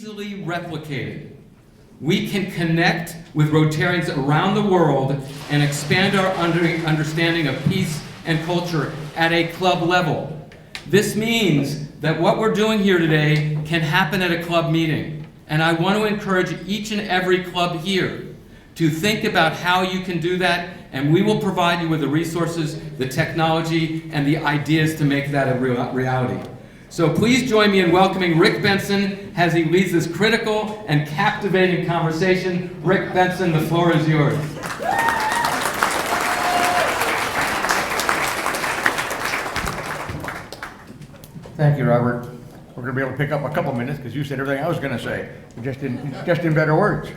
easily replicated. We can connect with Rotarians around the world and expand our understanding of peace and culture at a club level. This means that what we're doing here today can happen at a club meeting. And I want to encourage each and every club here to think about how you can do that, and we will provide you with the resources, the technology, and the ideas to make that a reality. So please join me in welcoming Rick Benson as he leads this critical and captivating conversation. Rick Benson, the floor is yours. Thank you, Robert. We're going to be able to pick up a couple minutes because you said everything I was going to say, just in better words.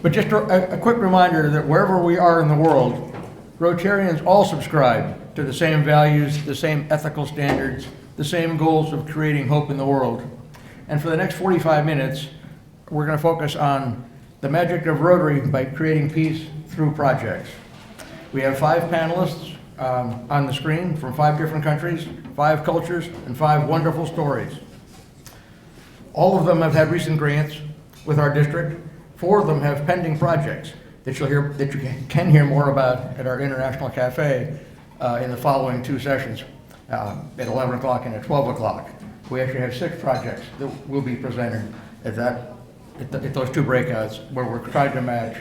But just a quick reminder that wherever we are in the world, Rotarians all subscribe to the same values, the same ethical standards, the same goals of creating hope in the world. And for the next 45 minutes, we're going to focus on the magic of Rotary by creating peace through projects. We have 5 panelists on the screen from 5 different countries, 5 cultures, and 5 wonderful stories. All of them have had recent grants with our district. 4 of them have pending projects that you can hear more about at our International Cafe in the following 2 sessions, at 11 o'clock and at 12 o'clock. We actually have 6 projects that will be presented at those 2 breakouts where we're trying to match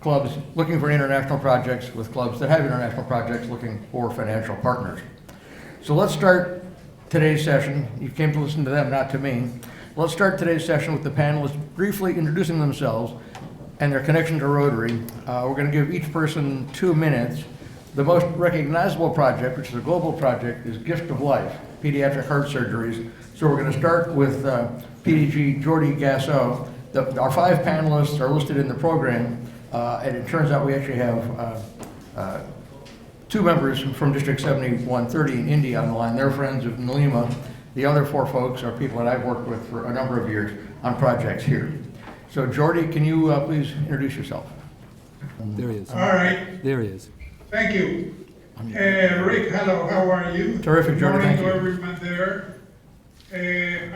clubs looking for international projects with clubs that have international projects looking for financial partners. So let's start today's session. You came to listen to them, not to me. Let's start today's session with the panelists briefly introducing themselves and their connection to Rotary. We're going to give each person 2 minutes. The most recognizable project, which is a global project, is Gift of Life, pediatric heart surgeries. So we're going to start with PDG Jordi Gasso. Our 5 panelists are listed in the program, and it turns out we actually have 2 members from District 7130 in India on the line. They're friends of Nalima. The other 4 folks are people that I've worked with for a number of years on projects here. So Jordi, can you please introduce yourself? There he is. All right. There he is. Thank you. Rick, hello, how are you? Terrific, Jordi, thank you. Good morning to everyone there.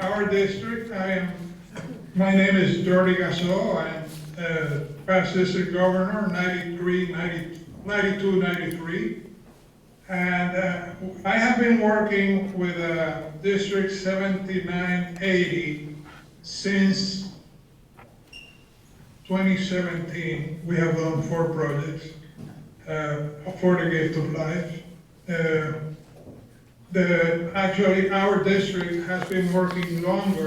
Our district, my name is Jordi Gasso. I'm past district governor, 92, 93. And I have been working with District 7980 since 2017. We have done 4 projects for the Gift of Life. Actually, our district has been working longer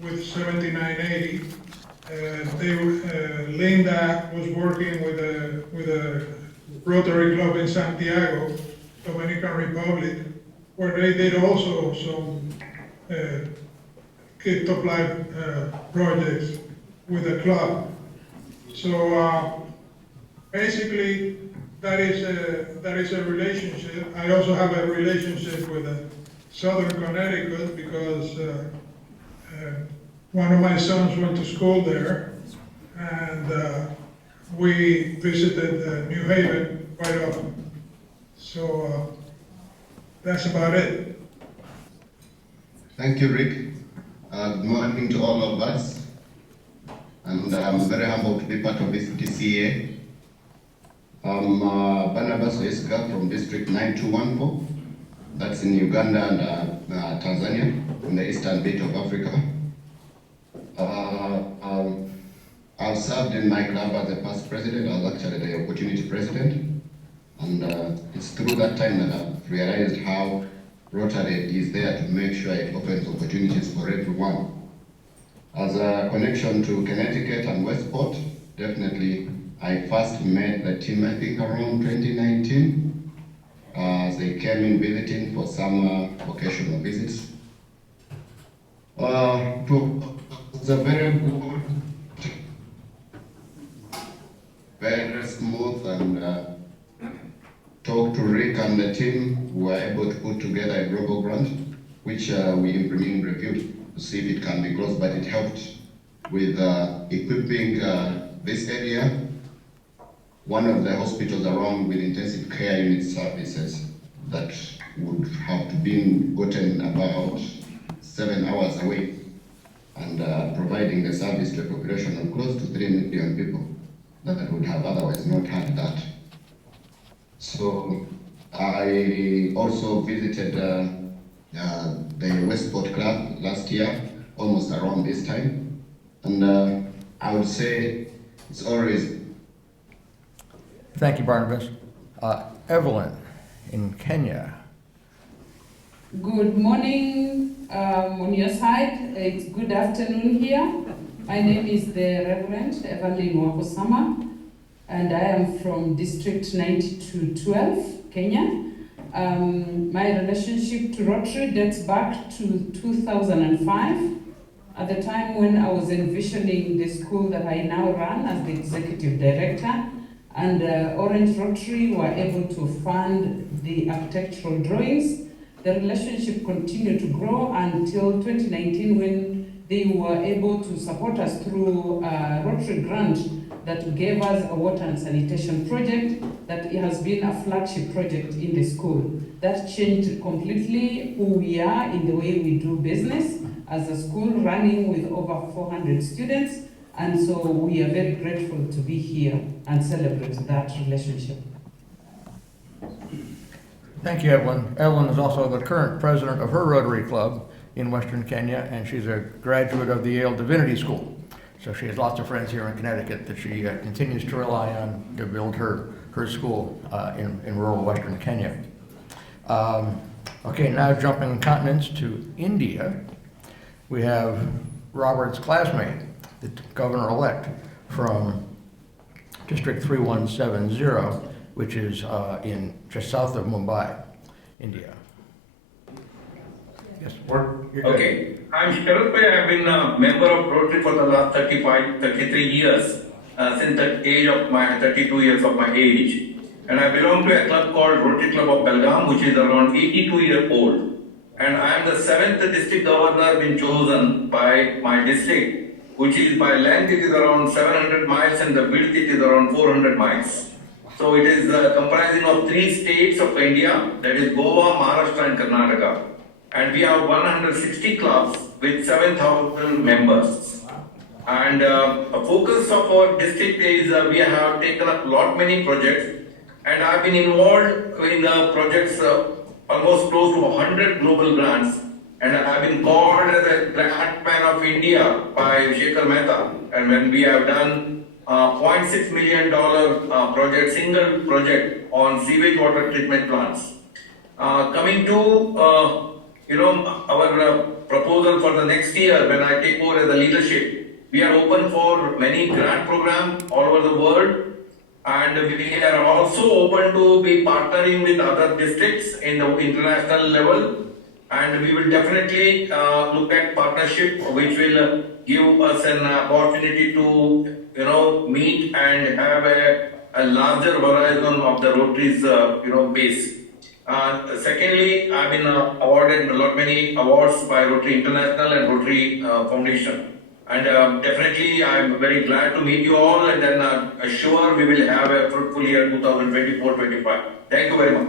with 7980. Linda was working with a Rotary Club in Santiago, Dominican Republic, where they did also some Gift of Life projects with the club. So basically, that is a relationship. I also have a relationship with Southern Connecticut because one of my sons went to school there, and we visited New Haven quite often. So that's about it. Thank you, Rick. Good morning to all of us. And I'm very humbled to be part of this DCA. I'm Barnabas Oyeska from District 9214. That's in Uganda and Tanzania, in the eastern bit of Africa. I've served in my club as a past president. I was actually the opportunity president. And it's through that time that I've realized how Rotary is there to make sure it opens opportunities for everyone. As a connection to Connecticut and Westport, definitely I first met the team, I think around 2019, as they came in visiting for some occasional visits. It was a very good, very smooth, and talk to Rick and the team. We were able to put together a global grant, which we reviewed to see if it can be closed, but it helped with equipping this area, one of the hospitals around with intensive care unit services that would have to be gotten about 7 hours away. and providing the service to a population of close to 3 million people that would have otherwise not had that. So I also visited the Westport Club last year, almost around this time, and I would say it's always. Thank you, Barnabas. Evelyn in Kenya. Good morning on your side. It's good afternoon here. My name is the Reverend Evelyn Wakusama, and I am from District 9212, Kenya. My relationship to Rotary dates back to 2005, at the time when I was envisioning the school that I now run as the executive director, and Orange Rotary were able to fund the architectural drawings. The relationship continued to grow until 2019 when they were able to support us through a Rotary grant that gave us a water and sanitation project that has been a flagship project in the school. That changed completely who we are in the way we do business as a school running with over 400 students. And so we are very grateful to be here and celebrate that relationship. Thank you, Evelyn. Evelyn is also the current president of her Rotary Club in Western Kenya, and she's a graduate of the Yale Divinity School. So she has lots of friends here in Connecticut that she continues to rely on to build her school in rural Western Kenya. Okay, now jumping continents to India, we have Robert's classmate, the governor-elect from District 3170, which is in just south of Mumbai, India. Yes, you're good. Okay, I'm Sharad Bhai. I've been a member of Rotary for the last 33 years, since the age of my 32 years of my age. And I belong to a club called Rotary Club of Belgaum, which is around 82 years old. And I am the 7th district governor been chosen by my district, which is by length it is around 700 miles and the width it is around 400 miles. So it is comprising of 3 states of India, that is Goa, Maharashtra and Karnataka. And we have 160 clubs with 7,000 members. And a focus of our district is we have taken up many projects, and I've been involved in projects almost close to 100 global grants. And I've been called as a grant man of India by Shekhar Mehta. And when we have done $0.6 million project, single project on sewage water treatment plants. Coming to our proposal for the next year when I take over as a leadership, we are open for many grant programs all over the world, and we are also open to be partnering with other districts in the international level, and we will definitely look at partnership which will give us an opportunity to meet and have a larger horizon of the Rotary's base. Secondly, I've been awarded many awards by Rotary International and Rotary Foundation. And definitely, I'm very glad to meet you all, and then sure we will have a fruitful year 2024-25. Thank you very much.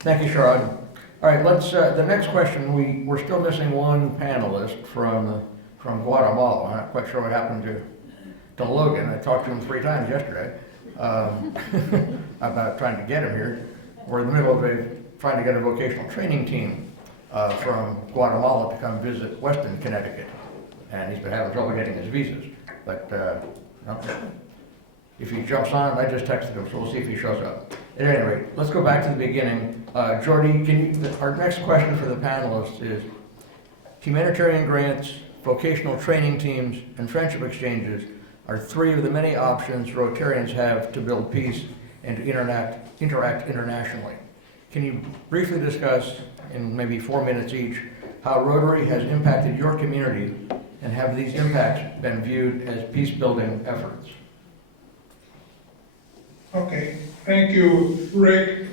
Thank you, Sharad. All right, let's. The next question, we're still missing one panelist from Guatemala. I'm not quite sure what happened to Logan. I talked to him 3 times yesterday about trying to get him here. We're in the middle of trying to get a vocational training team from Guatemala to come visit Western Connecticut, and he's been having trouble getting his visas. But if he jumps on, I just texted him, so we'll see if he shows up. At any rate, let's go back to the beginning. Jordy, our next question for the panelists is, humanitarian grants, vocational training teams, and friendship exchanges are 3 of the many options Rotarians have to build peace and to interact internationally. Can you briefly discuss, in maybe 4 minutes each, how Rotary has impacted your community, and have these impacts been viewed as peace-building efforts? Okay, thank you, Rick.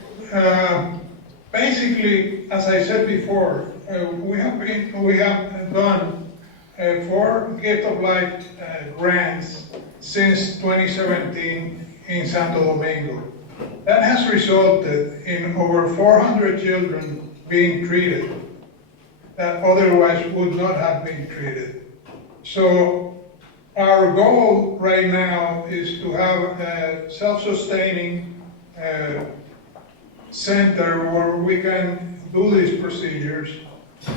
Basically, as I said before, we have done 4 Gift of Life grants since 2017 in Santo Domingo. That has resulted in over 400 children being treated that otherwise would not have been treated. So our goal right now is to have a self-sustaining center where we can do these procedures,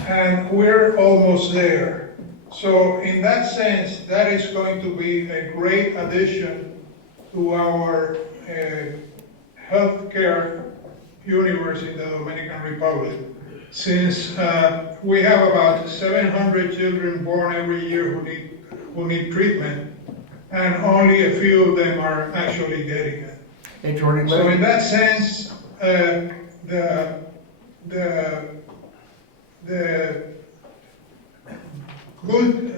and we're almost there. So in that sense, that is going to be a great addition to our healthcare universe in the Dominican Republic. Since we have about 700 children born every year who need treatment, and only a few of them are actually getting it. Hey, Jordan, So in that sense, the good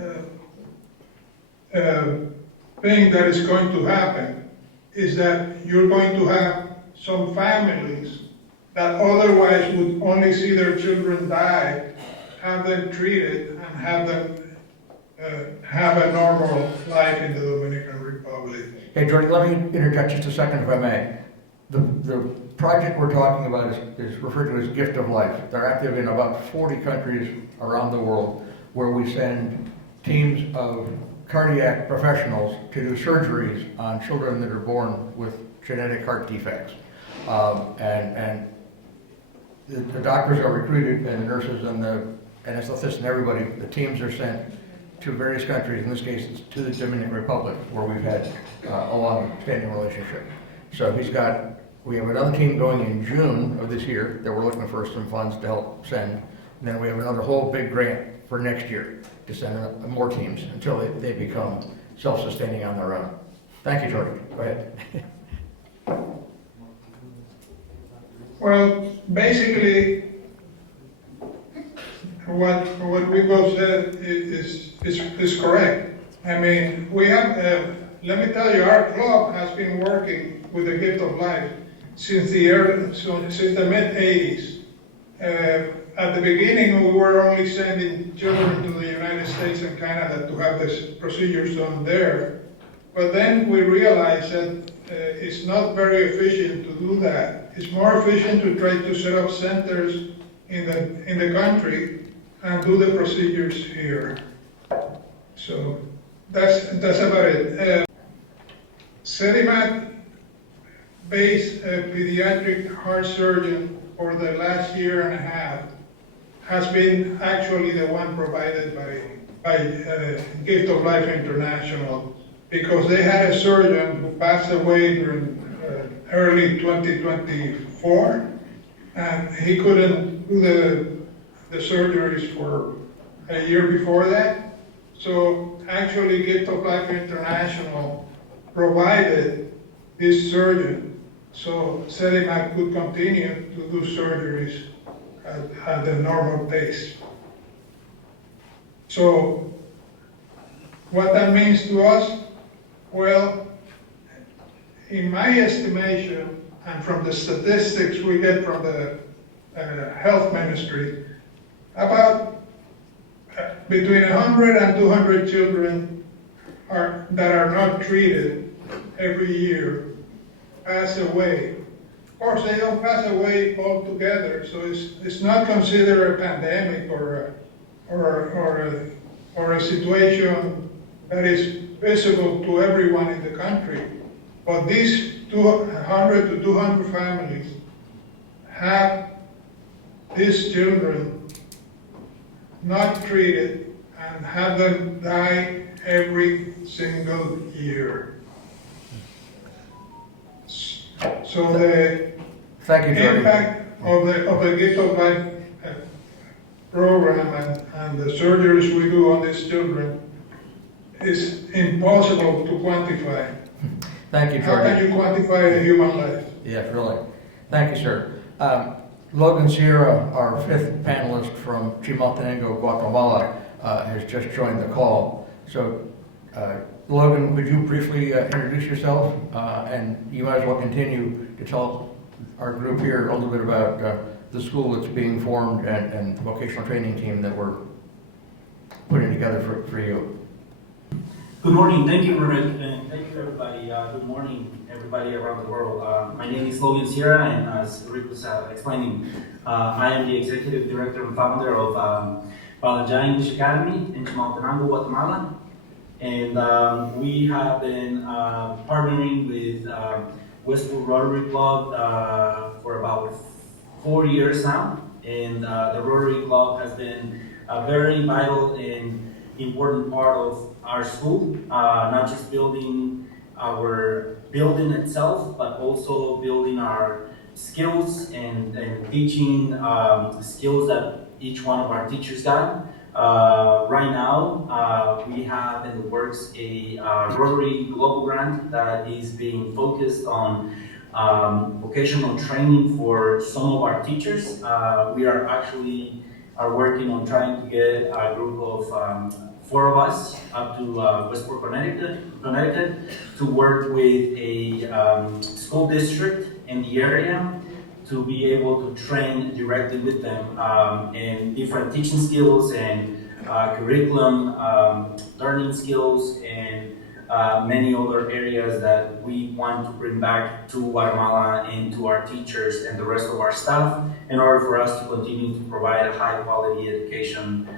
thing that is going to happen is that you're going to have some families that otherwise would only see their children die, have them treated, and have them have a normal life in the Dominican Republic. Hey, Jordan, let me interject just a second, if I may. The project we're talking about is referred to as Gift of Life. They're active in about 40 countries around the world, where we send teams of cardiac professionals to do surgeries on children that are born with genetic heart defects. And the doctors are recruited, and the nurses and the anesthetists and everybody, the teams are sent to various countries. In this case, it's to the Dominican Republic, where we've had a long-standing relationship. So we have another team going in June of this year that we're looking for some funds to help send. And then we have another whole big grant for next year to send more teams until they become self-sustaining on their own. Thank you, Jordan. Go ahead. Well, basically, what we both said is correct. I mean, we have, let me tell you, our club has been working with the Gift of Life since the mid-80s. At the beginning, we were only sending children to the United States and Canada to have these procedures done there. But then we realized that it's not very efficient to do that. It's more efficient to try to set up centers in the country and do the procedures here. So that's about it. CEDIMAT-based pediatric heart surgeon for the last year and a half has been actually the one provided by Gift of Life International, because they had a surgeon who passed away during early 2024, and he couldn't do the surgeries for a year before that. So actually Gift of Life International provided this surgeon so CEDIMAT could continue to do surgeries at the normal pace. So what that means to us? Well, in my estimation, and from the statistics we get from the health ministry, about between 100 and 200 children that are not treated every year pass away. Of course, they don't pass away altogether, so it's not considered a pandemic or a situation that is visible to everyone in the country. But these 100 to 200 families have these children not treated and have them die every single year. So the Thank you, Jordan. impact of the Gift of Life program and the surgeries we do on these children is impossible to quantify. Thank you, How Jordan. can you quantify a human life? Yes, really. Thank you, sir. Logan Sierra, our fifth panelist from Chimaltenango, Guatemala, has just joined the call. So, Logan, would you briefly introduce yourself? And you might as well continue to tell our group here a little bit about the school that's being formed and vocational training team that we're putting together for you. Good morning, thank you, Robert, and thank you, everybody. Good morning, everybody around the world. My name is Logan Sierra, and as Rick was explaining, I am the executive director and founder of Balajá English Academy in Chimaltenango, Guatemala. And we have been partnering with Westwood Rotary Club for about 4 years now. And the Rotary Club has been a very vital and important part of our school, not just building our building itself, but also building our skills and teaching skills that each one of our teachers got. Right now, we have in the works a Rotary Global Grant that is being focused on vocational training for some of our teachers. We are actually working on trying to get a group of 4 of us up to Westport, Connecticut, to work with a school district in the area to be able to train directly with them in different teaching skills and curriculum, learning skills, and many other areas that we want to bring back to Guatemala and to our teachers and the rest of our staff in order for us to continue to provide a high quality education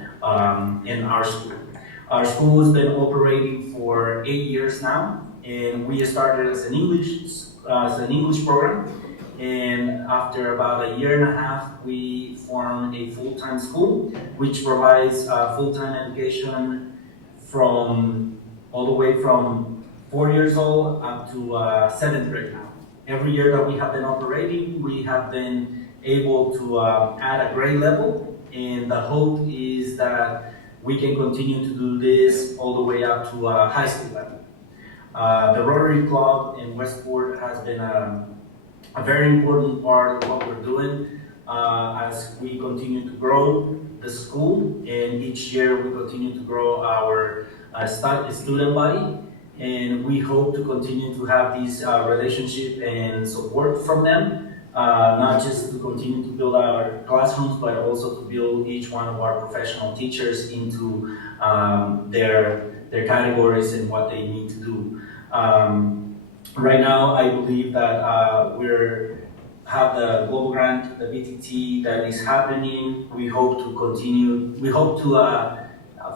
in our school. Our school has been operating for 8 years now, and we started as an English program. And after about a year and a half, we formed a full-time school, which provides full-time education from all the way from 4 years old up to 7th grade now. Every year that we have been operating, we have been able to add a grade level, and the hope is that we can continue to do this all the way up to high school level. The Rotary Club in Westport has been a very important part of what we're doing as we continue to grow the school, and each year we continue to grow our student body, and we hope to continue to have this relationship and support from them, not just to continue to build our classrooms, but also to build each one of our professional teachers into their categories and what they need to do. Right now, I believe that we have the global grant, the BTT that is happening. We hope to continue. We hope to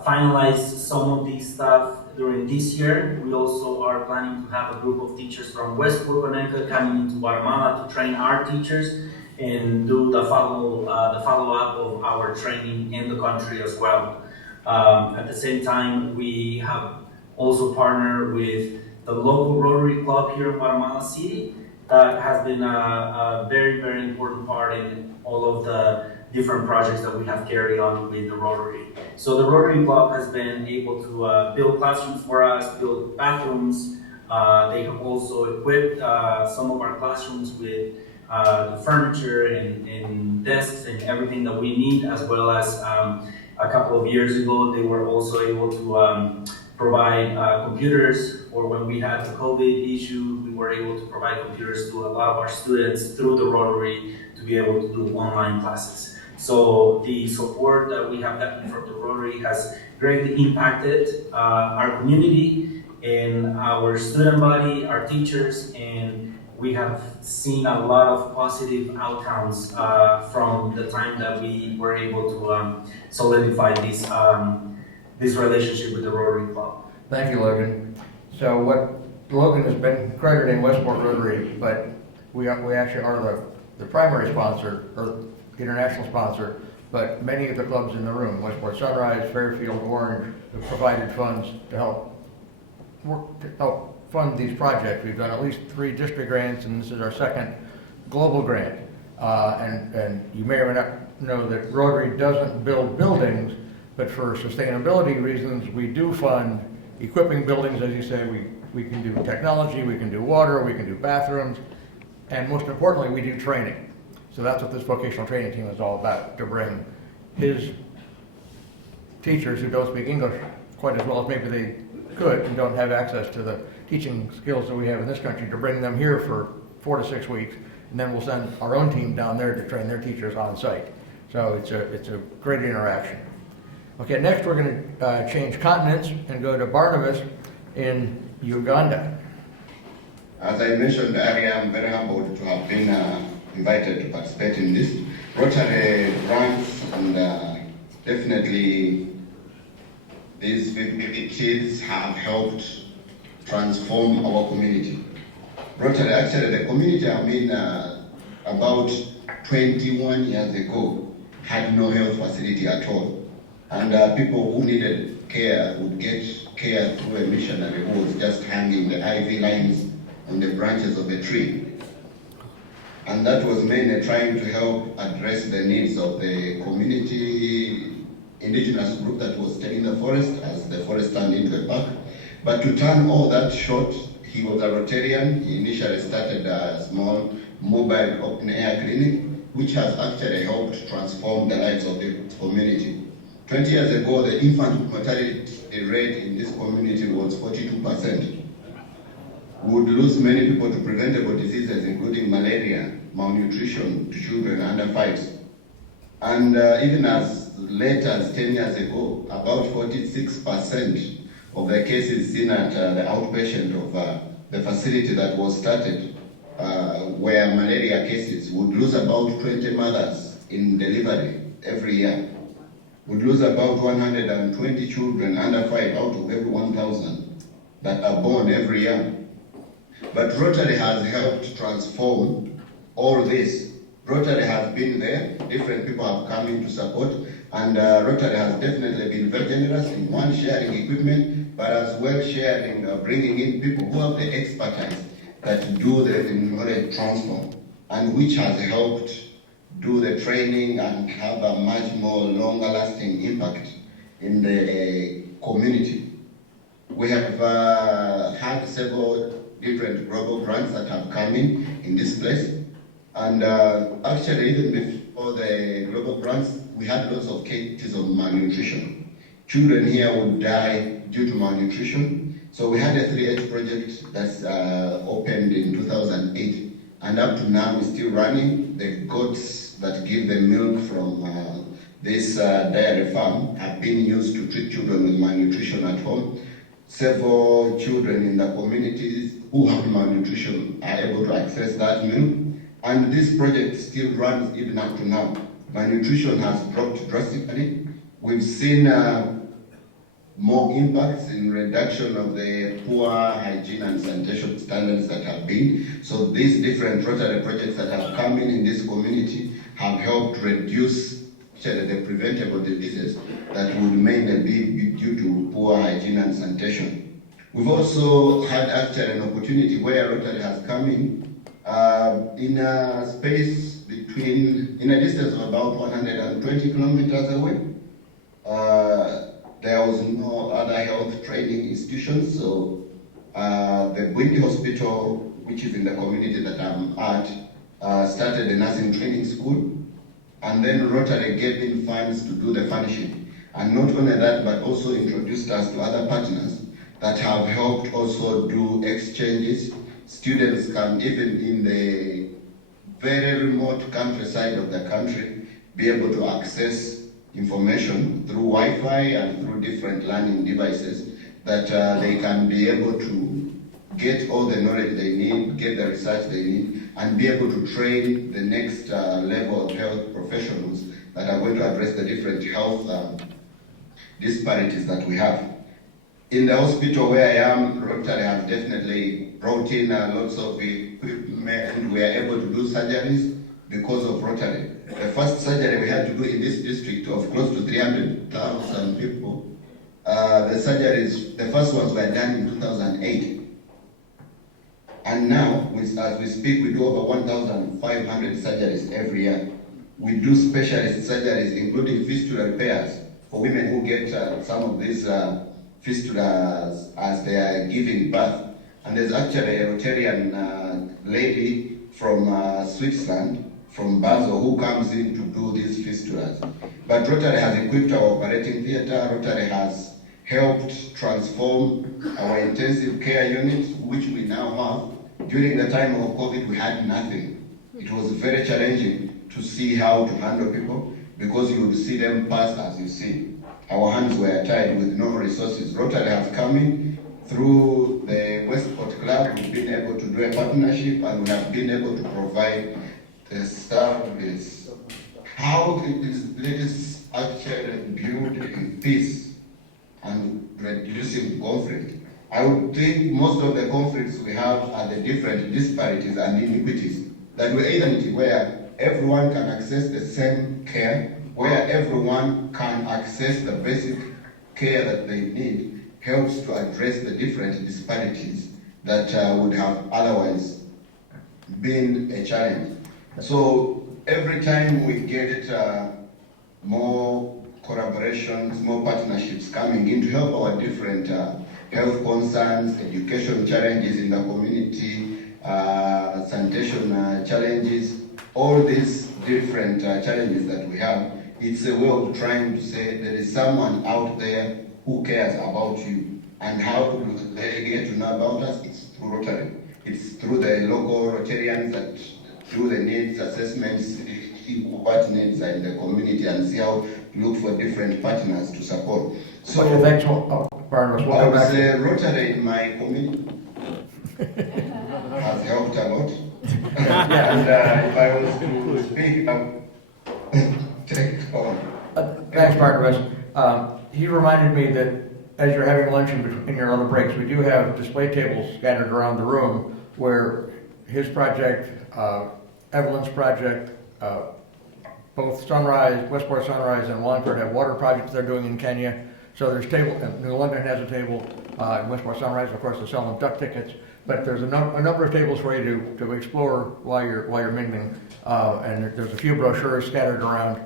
finalize some of these stuff during this year. We also are planning to have a group of teachers from Westport, Connecticut coming into Guatemala to train our teachers and do the follow-up of our training in the country as well. At the same time, we have also partnered with the local Rotary Club here in Guatemala City that has been a very, very important part in all of the different projects that we have carried on with the Rotary. So the Rotary Club has been able to build classrooms for us, build bathrooms. They have also equipped some of our classrooms with the furniture and desks and everything that we need, as well as a couple of years ago, they were also able to provide computers, or when we had the COVID issue, we were able to provide computers to a lot of our students through the Rotary to be able to do online classes. So the support that we have gotten from the Rotary has greatly impacted our community and our student body, our teachers, and we have seen a lot of positive outcomes from the time that we were able to solidify this relationship with the Rotary Club. Thank you, Logan. So what Logan has been crediting Westport Rotary, but we actually are the primary sponsor, or international sponsor, but many of the clubs in the room, Westport Sunrise, Fairfield, Orange, have provided funds to help fund these projects. We've done at least 3 district grants, and this is our 2nd global grant. And you may or may not know that Rotary doesn't build buildings, but for sustainability reasons, we do fund equipping buildings. As you say, we can do technology, we can do water, we can do bathrooms, and most importantly, we do training. So that's what this vocational training team is all about, to bring his teachers who don't speak English quite as well as maybe they could and don't have access to the teaching skills that we have in this country, to bring them here for 4 to 6 weeks, and then we'll send our own team down there to train their teachers on site. So it's a great interaction. Okay, next we're going to change continents and go to Barnabas in Uganda. As I mentioned earlier, I'm very humbled to have been invited to participate in this. Rotary runs and definitely these 50 kids have helped transform our community. Rotary, actually, the community I'm in about 21 years ago had no health facility at all. And people who needed care would get care through a missionary who was just hanging the IV lines on the branches of a tree. And that was mainly trying to help address the needs of the community indigenous group that was staying in the forest as the forest turned into a park. But to turn all that short, he was a Rotarian. He initially started a small mobile open air clinic, which has actually helped transform the lives of the community. 20 years ago, the infant mortality rate in this community was 42%. We would lose many people to preventable diseases, including malaria, malnutrition to children under 5. And even as late as 10 years ago, about 46% of the cases seen at the outpatient of the facility that was started were malaria cases. Would lose about 20 mothers in delivery every year. Would lose about 120 children under 5 out of every 1,000 that are born every year. But Rotary has helped transform all this. Rotary has been there, different people have come in to support, and Rotary has definitely been very generous in one, sharing equipment, but as well sharing, bringing in people who have the expertise that do the knowledge transfer, and which has helped do the training and have a much more longer lasting impact in the community. We have had several different global grants that have come in this place. And actually, even before the global grants, we had lots of cases of malnutrition. Children here would die due to malnutrition. So we had a 3H project that's opened in 2008. And up to now, we're still running. The goats that give the milk from this dairy farm have been used to treat children with malnutrition at home. Several children in the communities who have malnutrition are able to access that milk. And this project still runs even up to now. Malnutrition has dropped drastically. We've seen more impacts in reduction of the poor hygiene and sanitation standards that have been. So these different Rotary projects that have come in this community have helped reduce the preventable diseases that would mainly be due to poor hygiene and sanitation. We've also had actually an opportunity where Rotary has come in a space in a distance of about 120 kilometers away. There was no other health training institutions, so the Bwindi Hospital, which is in the community that I'm at, started a nursing training school, and then Rotary gave in funds to do the furnishing. And not only that, but also introduced us to other partners that have helped also do exchanges. Students can, even in the very remote countryside of the country, be able to access information through Wi-Fi and through different learning devices that they can be able to get all the knowledge they need, get the research they need, and be able to train the next level of health professionals that are going to address the different health disparities that we have. In the hospital where I am, Rotary has definitely brought in lots of equipment. We are able to do surgeries because of Rotary. The first surgery we had to do in this district of close to 300,000 people, the surgeries, the first ones were done in 2008. And now, as we speak, we do over 1,500 surgeries every year. We do specialist surgeries, including fistula repairs for women who get some of these fistulas as they are giving birth. And there's actually a Rotarian lady from Switzerland, from Basel, who comes in to do these fistulas. But Rotary has equipped our operating theater. Rotary has helped transform our intensive care units, which we now have. During the time of COVID, we had nothing. It was very challenging to see how to handle people because you would see them pass as you see. Our hands were tied with no resources. Rotary has come in through the Westport Club. We've been able to do a partnership and we have been able to provide the service. How it is actually building peace and reducing conflict. I would think most of the conflicts we have are the different disparities and inequities that we either need where everyone can access the same care, where everyone can access the basic care that they need, helps to address the different disparities that would have otherwise been a challenge. So every time we get more collaborations, more partnerships coming in to help our different health concerns, education challenges in the community, sanitation challenges, all these different challenges that we have, it's a way of trying to say there is someone out there who cares about you. And how do they get to know about us? It's through Rotary. It's through the local Rotarians that do the needs assessments, see what needs are in the community and see how to look for different partners to support. So Okay, thanks, Barnabas. We'll I come would back. say Rotary in my community has helped a lot. And if I was to speak, I would take on. Thanks, Barnabas. He reminded me that as you're having lunch in your other breaks, we do have display tables scattered around the room where his project, Evelyn's project, both Sunrise, Westport Sunrise and Wallingford have water projects they're doing in Kenya. So there's table, New London has a table, in Westport Sunrise, of course, they're selling duck tickets. But there's a number of tables for you to explore while you're mingling. And there's a few brochures scattered around.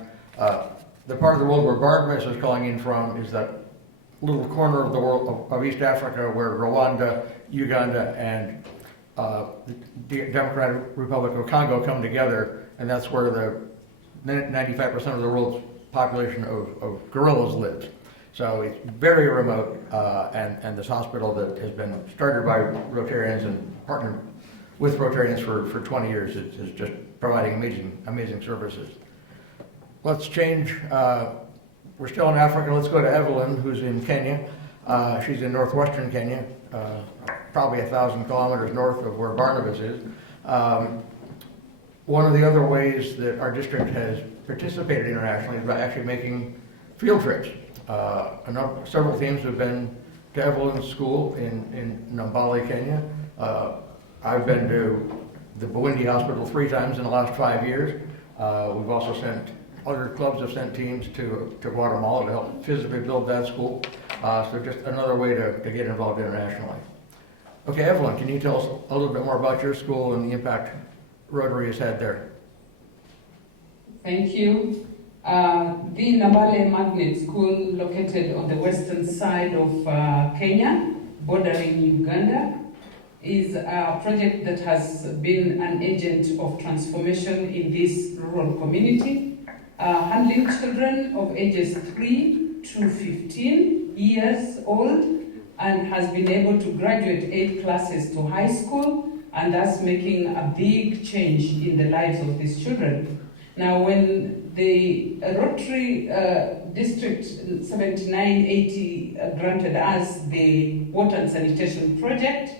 The part of the world where Barnabas is calling in from is that little corner of the world of East Africa where Rwanda, Uganda, and the Democratic Republic of Congo come together, and that's where the 95% of the world's population of gorillas lives. So it's very remote, and this hospital that has been started by Rotarians and partnered with Rotarians for 20 years is just providing amazing services. Let's change. We're still in Africa. Let's go to Evelyn, who's in Kenya. She's in northwestern Kenya, probably 1,000 kilometers north of where Barnabas is. One of the other ways that our district has participated internationally is by actually making field trips. Several teams have been to Evelyn's school in Nambale, Kenya. I've been to the Bwindi Hospital 3 times in the last 5 years. We've also sent, other clubs have sent teams to Guatemala to help physically build that school. So just another way to get involved internationally. Okay, Evelyn, can you tell us a little bit more about your school and the impact Rotary has had there? Thank you. The Nambale Magnet School, located on the western side of Kenya, bordering Uganda, is a project that has been an agent of transformation in this rural community, handling children of ages 3 to 15 years old, and has been able to graduate 8 classes to high school, and thus making a big change in the lives of these children. Now, when the Rotary District 7980 granted us the water and sanitation project,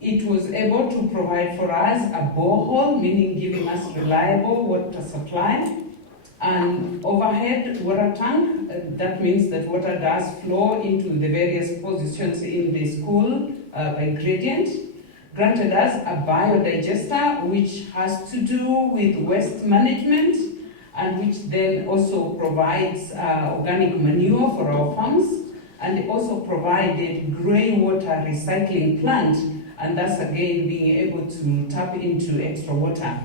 it was able to provide for us a borehole, meaning giving us reliable water supply, an overhead water tank. That means that water does flow into the various positions in the school by gradient. Granted us a biodigester, which has to do with waste management, and which then also provides organic manure for our farms, and it also provided grey water recycling plant, and thus again being able to tap into extra water.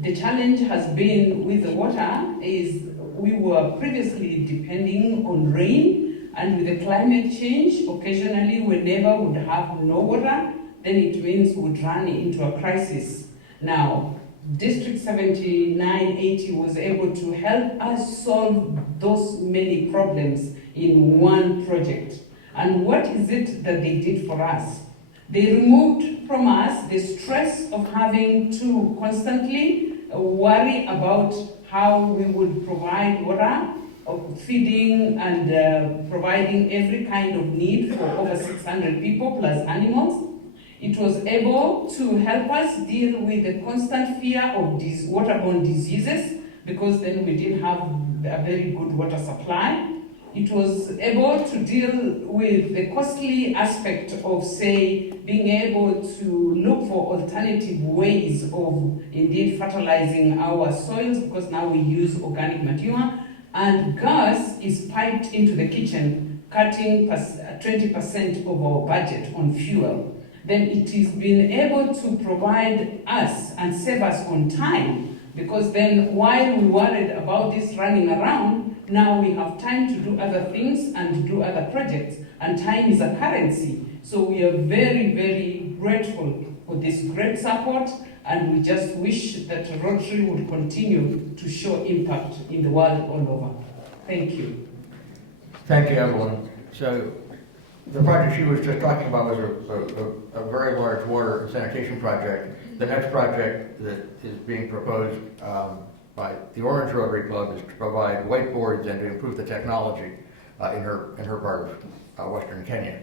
The challenge has been with the water is we were previously depending on rain, and with the climate change, occasionally whenever we would have no water, then it means we would run into a crisis. Now, District 7980 was able to help us solve those many problems in one project. And what is it that they did for us? They removed from us the stress of having to constantly worry about how we would provide water, of feeding and providing every kind of need for over 600 people plus animals. It was able to help us deal with the constant fear of these waterborne diseases, because then we didn't have a very good water supply. It was able to deal with the costly aspect of, say, being able to look for alternative ways of indeed fertilizing our soils, because now we use organic manure, and gas is piped into the kitchen, cutting 20% of our budget on fuel. Then it is been able to provide us and save us on time, because then while we worried about this running around, now we have time to do other things and do other projects, and time is a currency. So we are very, very grateful for this great support, and we just wish that Rotary would continue to show impact in the world all over. Thank you. Thank you, Evelyn. So the project she was just talking about was a very large water and sanitation project. The next project that is being proposed by the Orange Rotary Club is to provide whiteboards and to improve the technology in her part of Western Kenya.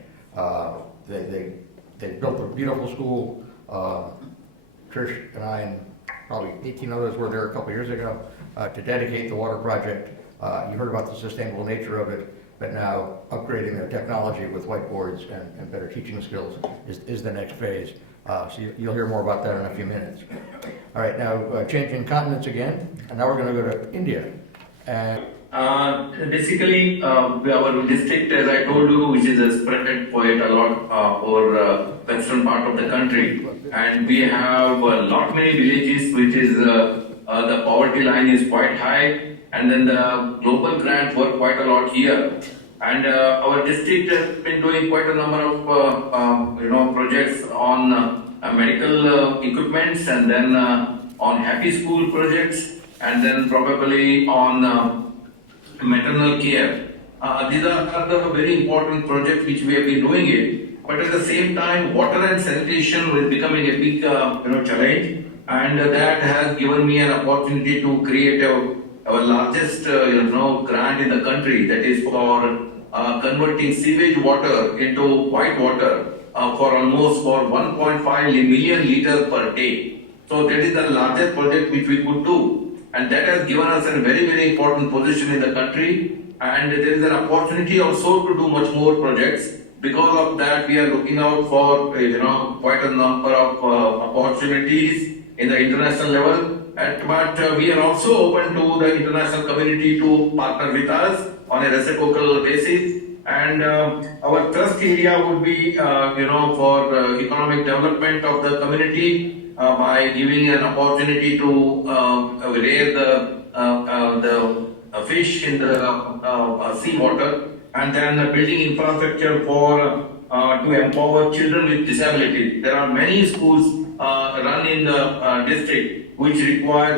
They built a beautiful school. Trish and I and probably 18 others were there a couple years ago to dedicate the water project. You heard about the sustainable nature of it, but now upgrading their technology with whiteboards and better teaching skills is the next phase. So you'll hear more about that in a few minutes. All right, now changing continents again, and now we're going to go to India. And Basically, our district, as I told you, which is spread quite a lot over western part of the country, and we have a lot many villages which is the poverty line is quite high, and then the global grants work quite a lot here. And our district has been doing quite a number of projects on medical equipments, and then on happy school projects, and then probably on maternal care. These are the very important projects which we have been doing it. But at the same time, water and sanitation is becoming a big challenge, and that has given me an opportunity to create our largest grant in the country, that is for converting sewage water into white water for 1.5 million liters per day. So that is the largest project which we could do, and that has given us a very, very important position in the country, and there is an opportunity also to do much more projects. Because of that, we are looking out for quite a number of opportunities in the international level, but we are also open to the international community to partner with us on a reciprocal basis. And our trust area would be for economic development of the community by giving an opportunity to rear the fish in the seawater, and then building infrastructure for to empower children with disabilities. There are many schools run in the district which require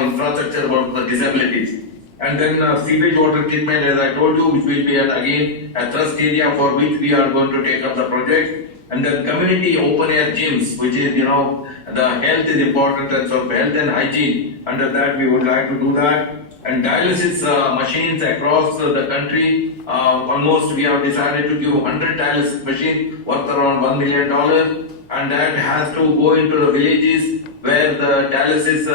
infrastructure for the disabilities. And then sewage water treatment, as I told you, which will be again a trust area for which we are going to take up the project. And then community open air gyms, which is the health is important, and so health and hygiene. Under that, we would like to do that. And dialysis machines across the country. Almost we have decided to give 100 dialysis machines worth around $1 million, and that has to go into the villages where the dialysis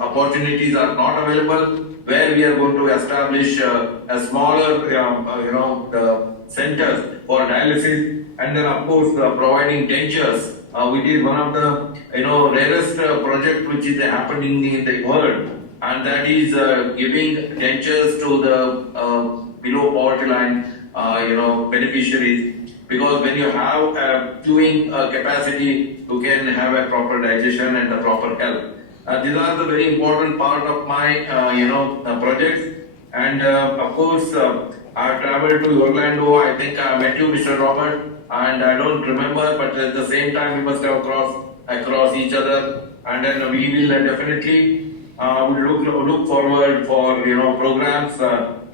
opportunities are not available, where we are going to establish a smaller the centers for dialysis, and then of course providing dentures. We did one of the rarest project which is happening in the world, and that is giving dentures to the below poverty line beneficiaries. Because when you have chewing capacity, you can have a proper digestion and a proper health. These are the very important part of my projects. And of course, I traveled to Orlando. I think I met you, Mr. Robert, and I don't remember, but at the same time we must have crossed across each other. And then we will definitely look forward for programs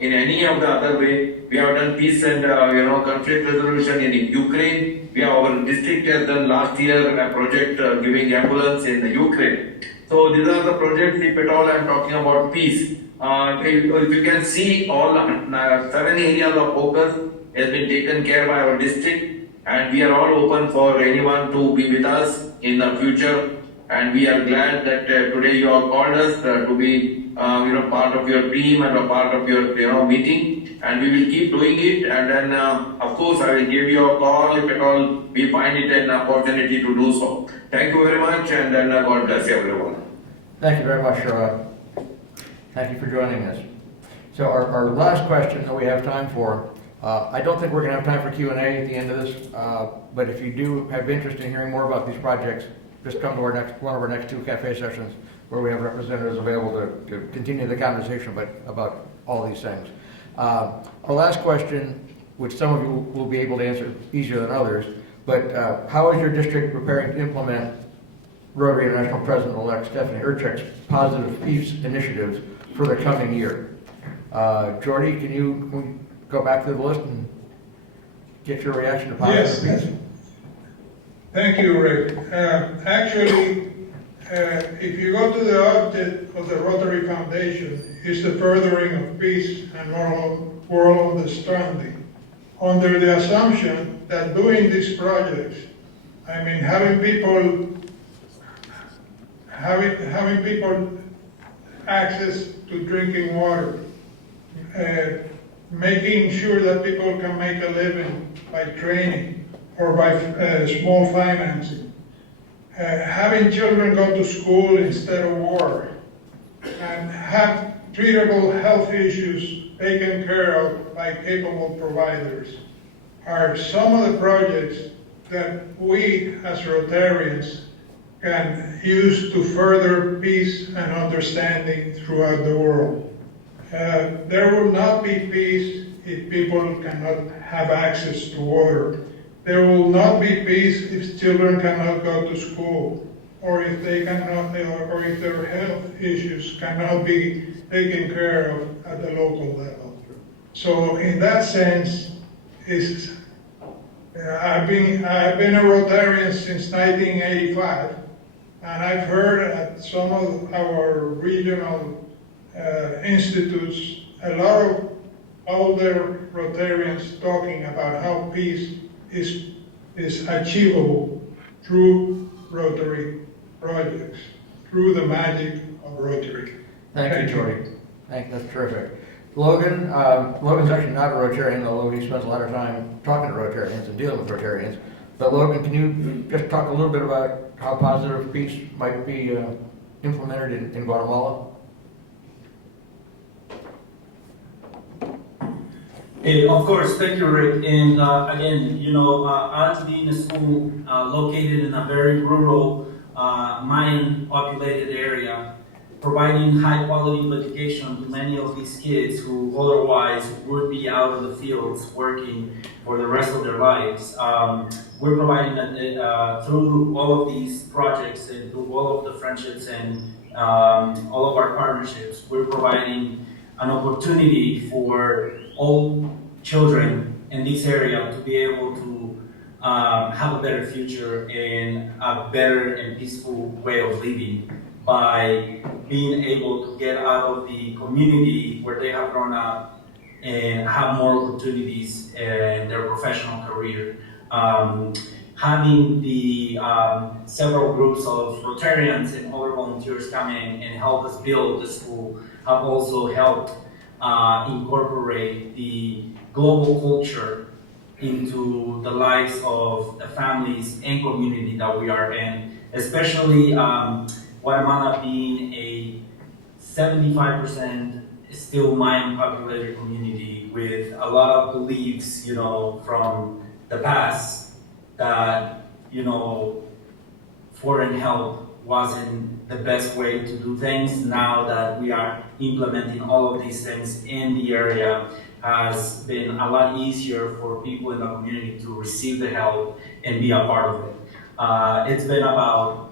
in any of the other way. We have done peace and conflict resolution in Ukraine. Our district has done last year a project giving ambulance in Ukraine. So these are the projects. If at all I am talking about peace, if you can see, all 7 areas of focus has been taken care by our district, and we are all open for anyone to be with us in the future. And we are glad that today you have called us to be part of your team and a part of your meeting, and we will keep doing it. And then of course I will give you a call if at all we find it an opportunity to do so. Thank you very much, and then God bless everyone. Thank you very much, Sherrod. Thank you for joining us. So our last question that we have time for, I don't think we're going to have time for Q&A at the end of this, but if you do have interest in hearing more about these projects, just come to one of our next 2 cafe sessions where we have representatives available to continue the conversation about all these things. Our last question, which some of you will be able to answer easier than others, but how is your district preparing to implement Rotary International President-elect Stephanie Urchek's positive peace initiatives for the coming year? Jordy, can you go back to the list and get your reaction to positive peace? Thank you, Rick. Actually, if you go to the object of the Rotary Foundation, is the furthering of peace and world understanding, under the assumption that doing these projects, I mean, having people access to drinking water, making sure that people can make a living by training or by small financing, having children go to school instead of war, and have treatable health issues taken care of by capable providers are some of the projects that we as Rotarians can use to further peace and understanding throughout the world. There will not be peace if people cannot have access to water. There will not be peace if children cannot go to school, or if they cannot, or if their health issues cannot be taken care of at the local level. So in that sense, I've been a Rotarian since 1985, and I've heard at some of our regional institutes a lot of older Rotarians talking about how peace is achievable through Rotary projects, through the magic of Rotary. Thank you, Jordy. That's terrific. Logan, Logan's actually not a Rotarian, although he spends a lot of time talking to Rotarians and dealing with Rotarians. But Logan, can you just talk a little bit about how positive peace might be implemented in Guatemala? Of course, thank you, Rick. And again, us being a school located in a very rural, mine-populated area, providing high-quality education to many of these kids who otherwise would be out in the fields working for the rest of their lives. We're providing through all of these projects and through all of the friendships and all of our partnerships, we're providing an opportunity for all children in this area to be able to have a better future and a better and peaceful way of living by being able to get out of the community where they have grown up and have more opportunities in their professional career. Having the several groups of Rotarians and other volunteers come in and help us build the school have also helped incorporate the global culture into the lives of the families and community that we are in, especially Guatemala being a 75% still Mayan populated community with a lot of beliefs, from the past that, foreign help wasn't the best way to do things. Now that we are implementing all of these things in the area, has been a lot easier for people in the community to receive the help and be a part of it. It's been about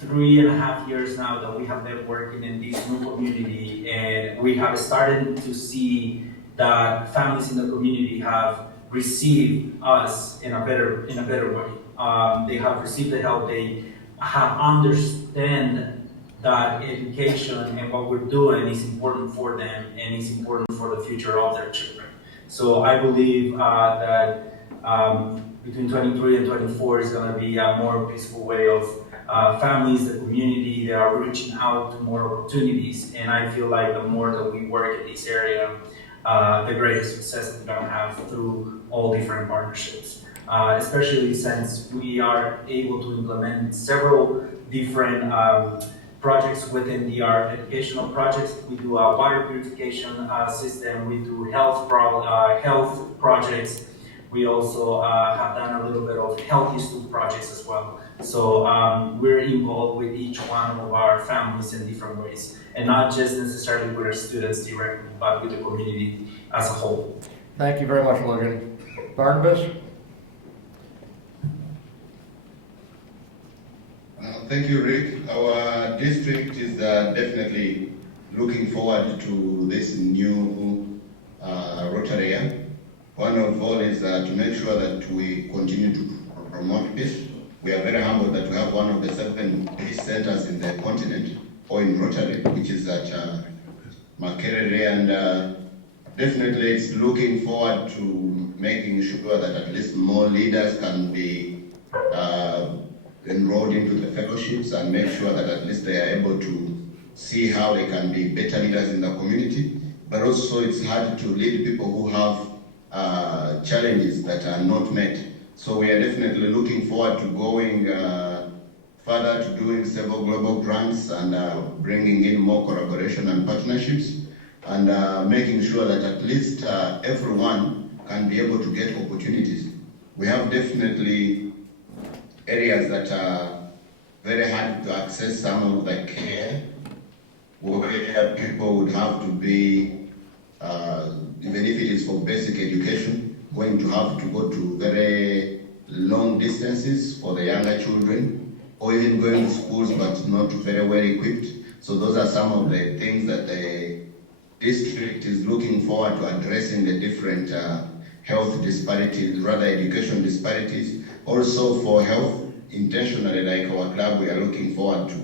3.5 years now that we have been working in this new community, and we have started to see that families in the community have received us in a better way. They have received the help. They have understand that education and what we're doing is important for them and is important for the future of their children. So I believe that between 23 and 24 is going to be a more peaceful way of families, the community, they are reaching out to more opportunities. And I feel like the more that we work in this area, the greater success we're gonna have through all different partnerships. Especially since we are able to implement several different projects within our educational projects. We do a water purification system, we do health projects. We also have done a little bit of healthy school projects as well. So we're involved with each one of our families in different ways, and not just necessarily with our students directly, but with the community as a whole. Thank you very much, Logan. Barnabas? Thank you, Rick. Our district is definitely looking forward to this new Rotary year. One of all is to make sure that we continue to promote peace. We are very humbled that we have one of the 7 peace centers in the continent, or in Rotary, which is at Makerere, and definitely it's looking forward to making sure that at least more leaders can be enrolled into the fellowships and make sure that at least they are able to see how they can be better leaders in the community. But also it's hard to lead people who have challenges that are not met. So we are definitely looking forward to going further to doing several global grants and bringing in more collaboration and partnerships, and making sure that at least everyone can be able to get opportunities. We have definitely areas that are very hard to access some of the care, where people would have to be, even if it is for basic education, going to have to go to very long distances for the younger children, or even going to schools but not very well equipped. So those are some of the things that the district is looking forward to addressing, the different health disparities, rather education disparities. Also for health, intentionally, like our club, we are looking forward to,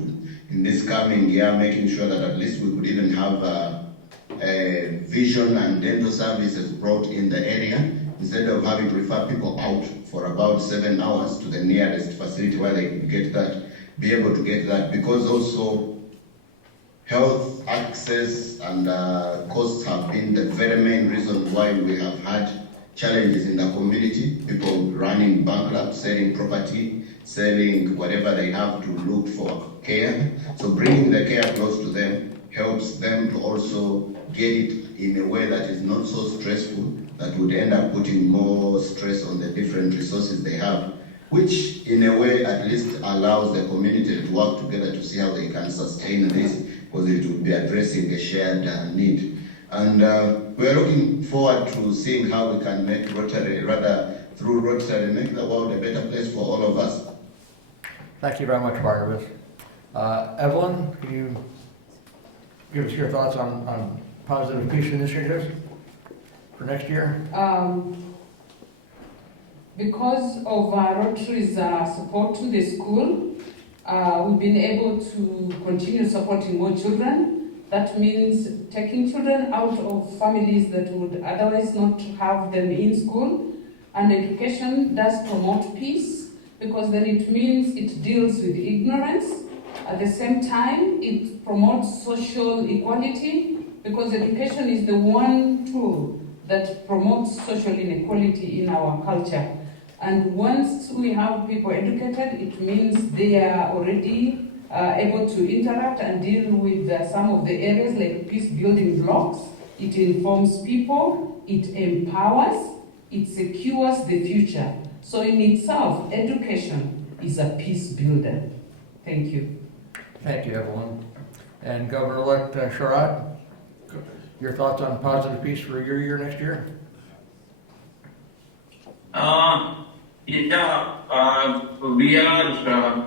in this coming year, making sure that at least we could even have a vision and dental services brought in the area, instead of having to refer people out for about 7 hours to the nearest facility where they get that, be able to get that, because also health access and costs have been the very main reason why we have had challenges in the community, people running bankrupt, selling property, selling whatever they have to look for care. So bringing the care close to them helps them to also get it in a way that is not so stressful, that would end up putting more stress on the different resources they have, which in a way at least allows the community to work together to see how they can sustain this, because it will be addressing a shared need. And we are looking forward to seeing how we can make Rotary, rather through Rotary, make the world a better place for all of us. Thank you very much, Barnabas. Evelyn, can you give us your thoughts on positive peace initiatives for next year? Because of Rotary's support to the school, we've been able to continue supporting more children. That means taking children out of families that would otherwise not have them in school. And education does promote peace, because then it means it deals with ignorance. At the same time, it promotes social equality, because education is the one tool that promotes social inequality in our culture. And once we have people educated, it means they are already able to interact and deal with some of the areas like peace building blocks. It informs people, it empowers, it secures the future. So in itself, education is a peace builder. Thank you. Thank you, Evelyn. And Governor-elect Sharad, your thoughts on positive peace for your year next year? We are,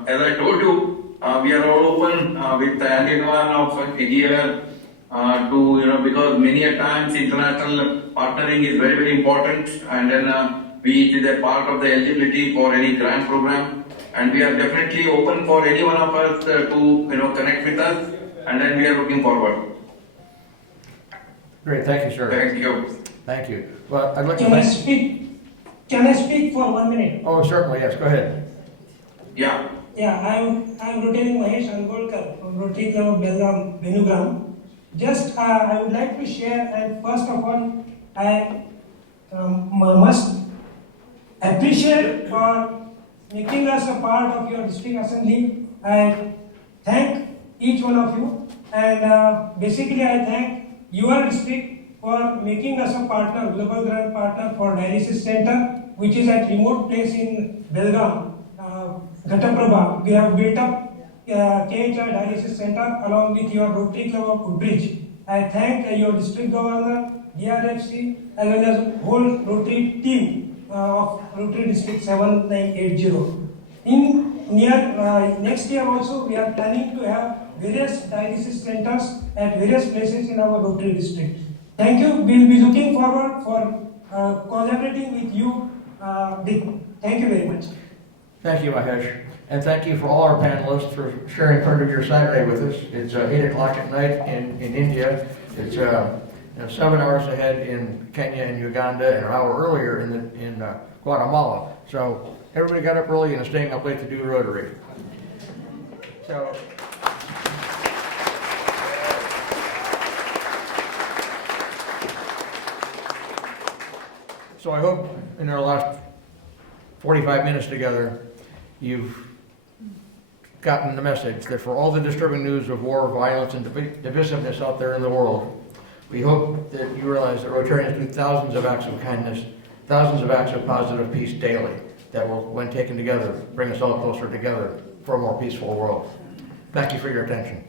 as I told you, we are all open with anyone of here to, because many a times international partnering is very, very important, and then it is a part of the eligibility for any grant program, and we are definitely open for any one of us to, connect with us, and then we are looking forward. Great, thank you, sir. Thank you. Thank you. Well, I'd like to Can I thank... speak? Can I speak for 1 minute? Oh, certainly, yes, go ahead. Yeah. Yeah, I'm Rotary Mahesh Angolkar from Rotary Club of Belgaum, Benugram. Just I would like to share, and first of all, I must appreciate for making us a part of your district assembly. I thank each one of you, and basically I thank your district for making us a partner, global grant partner for dialysis center, which is at remote place in Belgaum, Ghataprabha. We have built up KHR dialysis center along with your Rotary Club of Woodbridge. I thank your district governor, DRFC, as well as whole Rotary team of Rotary District 7980. In next year also, we are planning to have various dialysis centers at various places in our Rotary district. Thank you. We'll be looking forward for collaborating with you. Thank you very much. Thank you, Mahesh. And thank you for all our panelists for sharing part of your Saturday with us. It's 8 o'clock at night in India. It's 7 hours ahead in Kenya and Uganda, and an hour earlier in Guatemala. So everybody got up early and is staying up late to do Rotary. So I hope in our last 45 minutes together, you've gotten the message that for all the disturbing news of war, violence, and divisiveness out there in the world, we hope that you realize that Rotarians do thousands of acts of kindness, thousands of acts of positive peace daily that will, when taken together, bring us all closer together for a more peaceful world. Thank you for your attention.